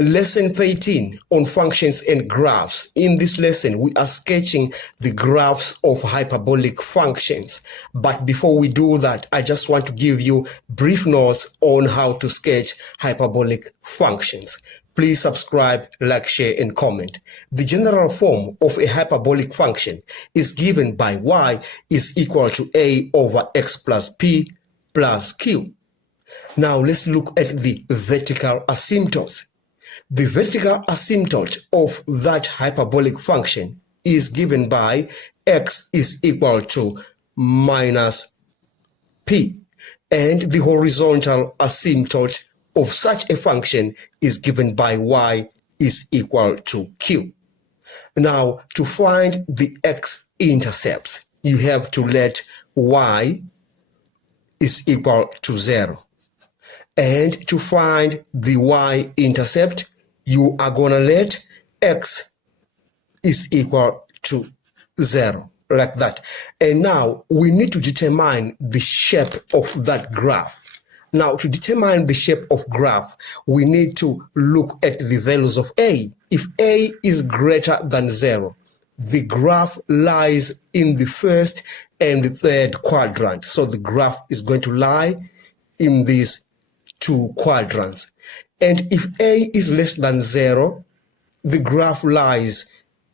Lesson 13 on functions and graphs. In this lesson, we are sketching the graphs of hyperbolic functions. But before we do that, I just want to give you brief notes on how to sketch hyperbolic functions. Please subscribe, like, share, and comment. The general form of a hyperbolic function is given by y is equal to a over x plus p plus q. Now let's look at the vertical asymptotes. The vertical asymptote of that hyperbolic function is given by x is equal to minus p, and the horizontal asymptote of such a function is given by y is equal to q. Now, to find the x-intercepts, you have to let y is equal to 0. And to find the y-intercept, you are going to let x is equal to 0, like that. And now we need to determine the shape of that graph. Now, to determine the shape of graph, we need to look at the values of a. If a is greater than 0, the graph lies in the first and the third quadrant. So the graph is going to lie in these two quadrants. And if a is less than 0, the graph lies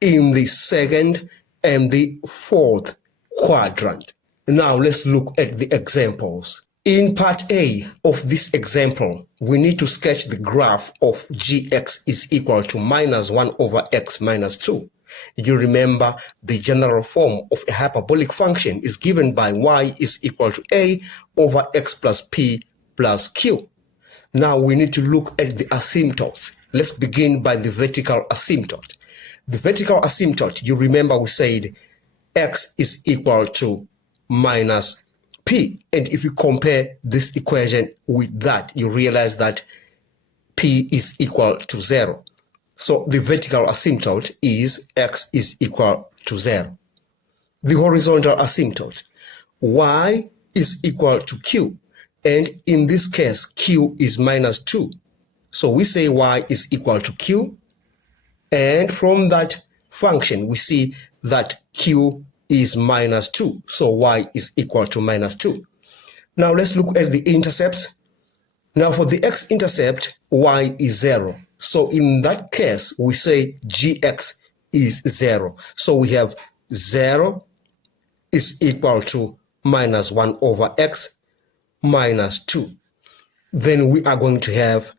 in the second and the fourth quadrant. Now let's look at the examples. In part A of this example, we need to sketch the graph of gx is equal to minus 1 over x minus 2. You remember the general form of a hyperbolic function is given by y is equal to a over x plus p plus q. Now we need to look at the asymptotes. Let's begin by the vertical asymptote. The vertical asymptote, you remember we said x is equal to minus p. And if you compare this equation with that, you realize that p is equal to 0. So the vertical asymptote is x is equal to 0. The horizontal asymptote, y is equal to q. And in this case, q is minus 2. So we say y is equal to q. And from that function, we see that q is minus 2. So y is equal to minus 2. Now let's look at the intercepts. Now for the x-intercept, y is 0. So in that case, we say gx is 0. So we have 0 is equal to minus 1 over x minus 2. Then we are going to have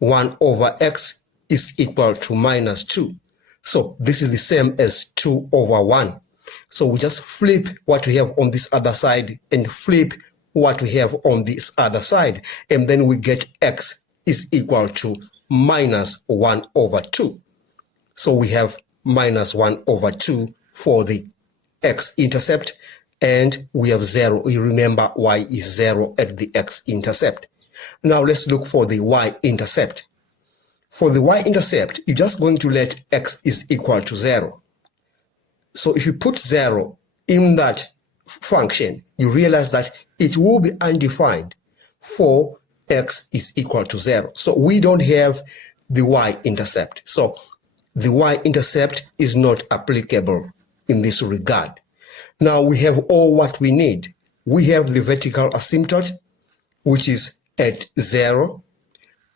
1 over x is equal to minus 2. So this is the same as 2 over 1. So we just flip what we have on this other side and flip what we have on this other side. And then we get x is equal to minus 1 over 2. So we have minus 1 over 2 for the x-intercept. And we have 0. You remember y is 0 at the x-intercept. Now let's look for the y-intercept. For the y-intercept, you're just going to let x is equal to 0. So if you put 0 in that function, you realize that it will be undefined for x is equal to 0. So we don't have the y-intercept. So the y-intercept is not applicable in this regard. Now we have all what we need. We have the vertical asymptote, which is at 0.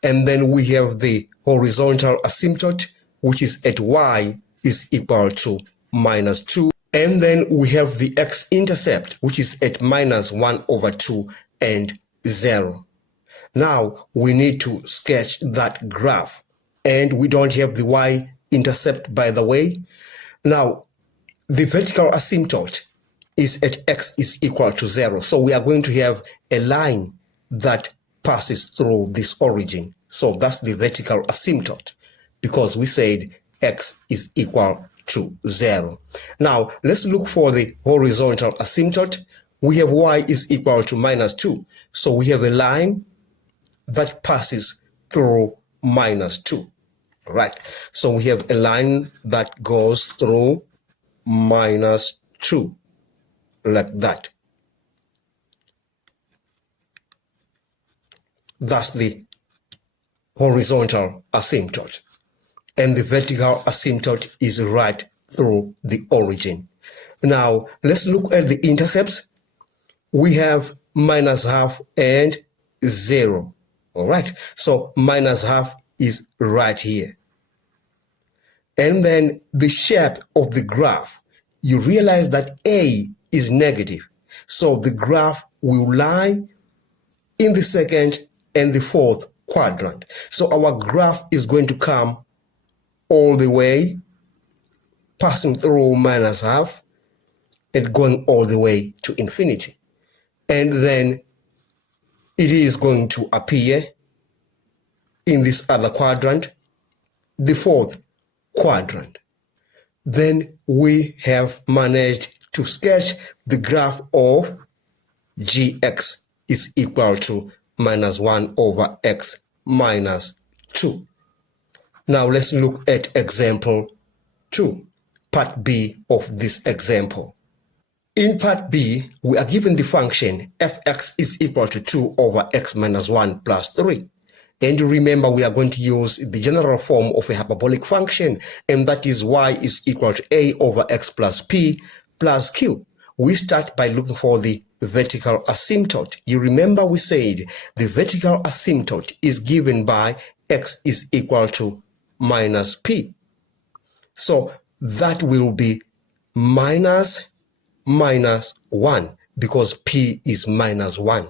And then we have the horizontal asymptote, which is at y is equal to minus 2. And then we have the x-intercept, which is at minus 1 over 2 and 0. Now we need to sketch that graph. And we don't have the y-intercept, by the way. Now, the vertical asymptote is at x is equal to 0. So we are going to have a line that passes through this origin. So that's the vertical asymptote because we said x is equal to 0. Now let's look for the horizontal asymptote. We have y is equal to minus 2. So we have a line that passes through minus 2. Right. So we have a line that goes through minus 2. Like that. That's the horizontal asymptote. And the vertical asymptote is right through the origin. Now, let's look at the intercepts. We have minus half and 0. All right, so minus half is right here. And then the shape of the graph, you realize that A is negative. So the graph will lie in the second and the fourth quadrant. So our graph is going to come all the way, passing through minus half and going all the way to infinity. And then it is going to appear in this other quadrant, the fourth quadrant. Then we have managed to sketch the graph of gx is equal to minus 1 over x minus 2. Now let's look at example 2, part B of this example. In part B, we are given the function fx is equal to 2 over x minus 1 plus 3. And remember, we are going to use the general form of a hyperbolic function, and that is y is equal to a over x plus p plus q. We start by looking for the vertical asymptote. You remember we said the vertical asymptote is given by x is equal to minus p. So that will be minus 1 because p is minus 1.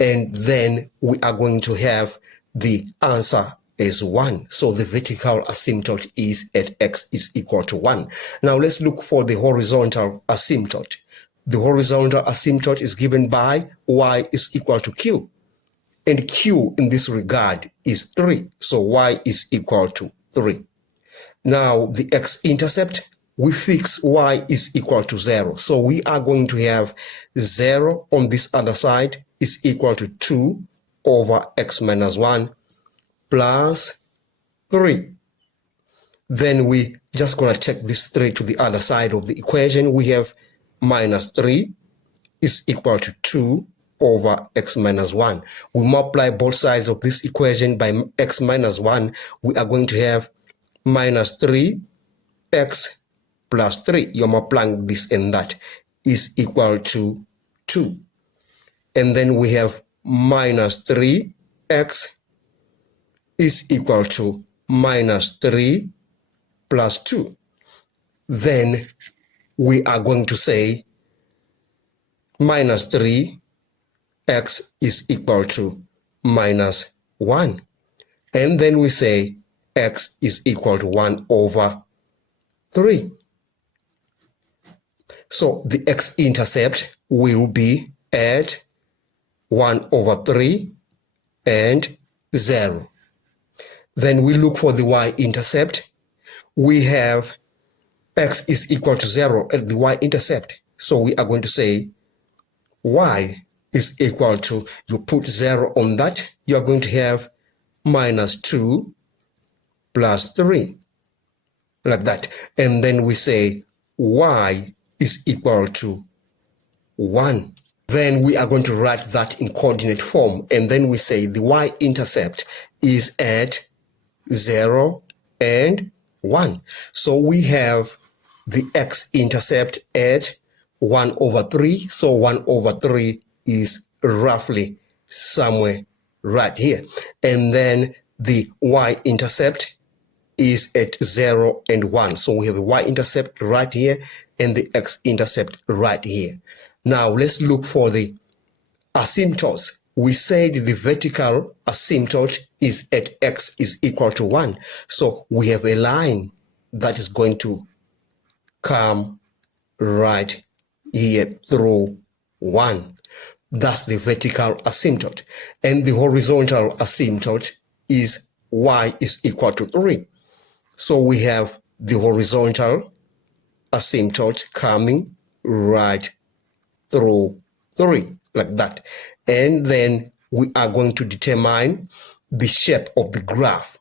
And then we are going to have the answer is 1. So the vertical asymptote is at x is equal to 1. Now let's look for the horizontal asymptote. The horizontal asymptote is given by y is equal to q. And q in this regard is 3. So y is equal to 3. Now the x-intercept, we fix y is equal to 0. So we are going to have 0 on this other side is equal to 2 over x minus 1 plus 3. Then we just going to take this 3 to the other side of the equation. We have minus 3 is equal to 2 over x minus 1. We multiply both sides of this equation by x minus 1. We are going to have minus 3x plus 3. You're multiplying this and that is equal to 2. And then we have minus 3x is equal to minus 3 plus 2. Then we are going to say minus 3x is equal to minus 1. And then we say x is equal to 1 over 3. So the x-intercept will be at 1 over 3 and 0. Then we look for the y-intercept. We have x is equal to 0 at the y-intercept. So we are going to say y is equal to, you put 0 on that, you are going to have minus 2 plus 3, like that. And then we say y is equal to 1. Then we are going to write that in coordinate form. And then we say the y-intercept is at 0 and 1. So we have the x-intercept at 1 over 3. So 1 over 3 is roughly somewhere right here. And then the y-intercept is at 0 and 1. So we have a y-intercept right here and the x-intercept right here. Now let's look for the asymptotes. We said the vertical asymptote is at x is equal to 1. So we have a line that is going to come right here through 1. That's the vertical asymptote. And the horizontal asymptote is y is equal to 3. So we have the horizontal asymptote coming right through 3, like that. And then we are going to determine the shape of the graph.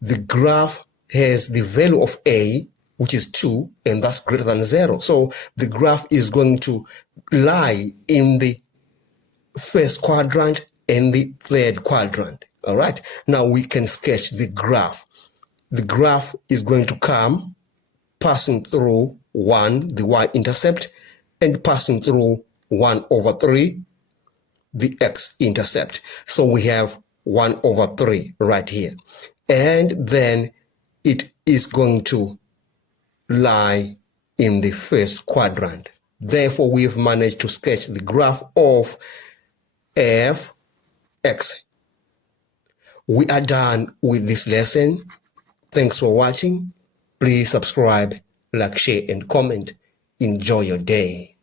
The graph has the value of a, which is 2, and that's greater than 0. So the graph is going to lie in the first quadrant and the third quadrant. All right, now we can sketch the graph. The graph is going to come passing through 1, the y-intercept, and passing through 1/3, the x-intercept. So we have 1/3 right here. And then it is going to lie in the first quadrant. Therefore, we've managed to sketch the graph of f(x). We are done with this lesson. Thanks for watching. Please subscribe, like, share, and comment. Enjoy your day.